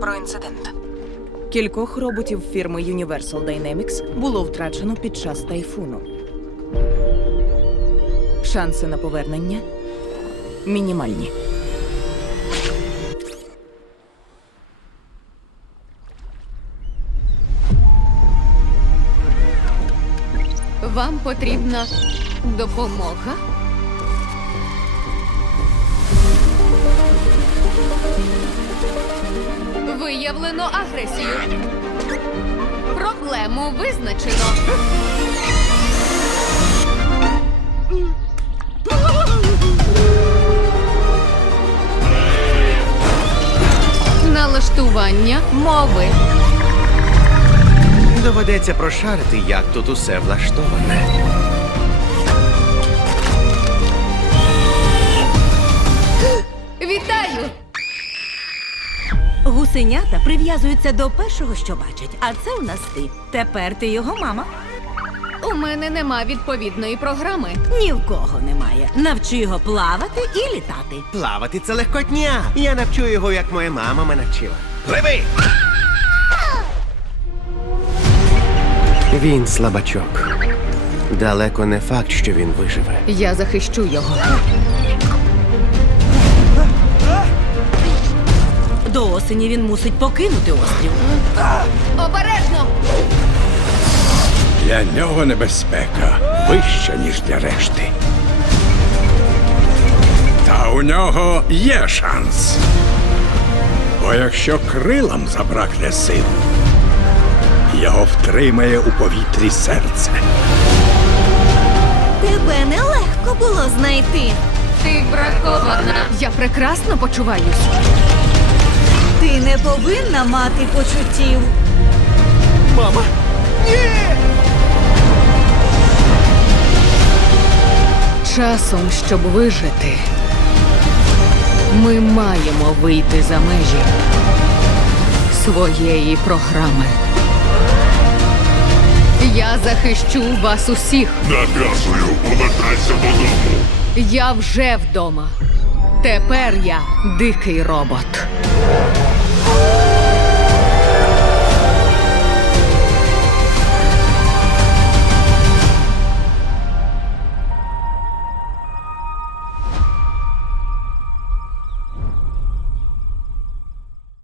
про інцидент. Кількох роботів фірми Universal Dynamics було втрачено під час тайфуну. Шанси на повернення мінімальні. Вам потрібна допомога. виявлено агресію. Проблему визначено. Налаштування мови. Доведеться прошарити, як тут усе влаштоване. Цуценята прив'язуються до першого, що бачать, а це у нас ти. Тепер ти його мама. У мене нема відповідної програми. Ні в кого немає. Навчу його плавати і літати. Плавати це легкотня. Я навчу його, як моя мама мене навчила. Пливи! Він слабачок. Далеко не факт, що він виживе. Я захищу його. До осені він мусить покинути острів. Обережно! Для нього небезпека вища, ніж для решти. Та у нього є шанс. Бо якщо крилам забракне сил, його втримає у повітрі серце. Тебе нелегко було знайти. Ти бракована. Я прекрасно почуваюсь. Ти не повинна мати почуттів. Мама. Ні! Часом, щоб вижити, ми маємо вийти за межі своєї програми. Я захищу вас усіх. Наказую, повертайся додому. Я вже вдома. Тепер я дикий робот. Ooh.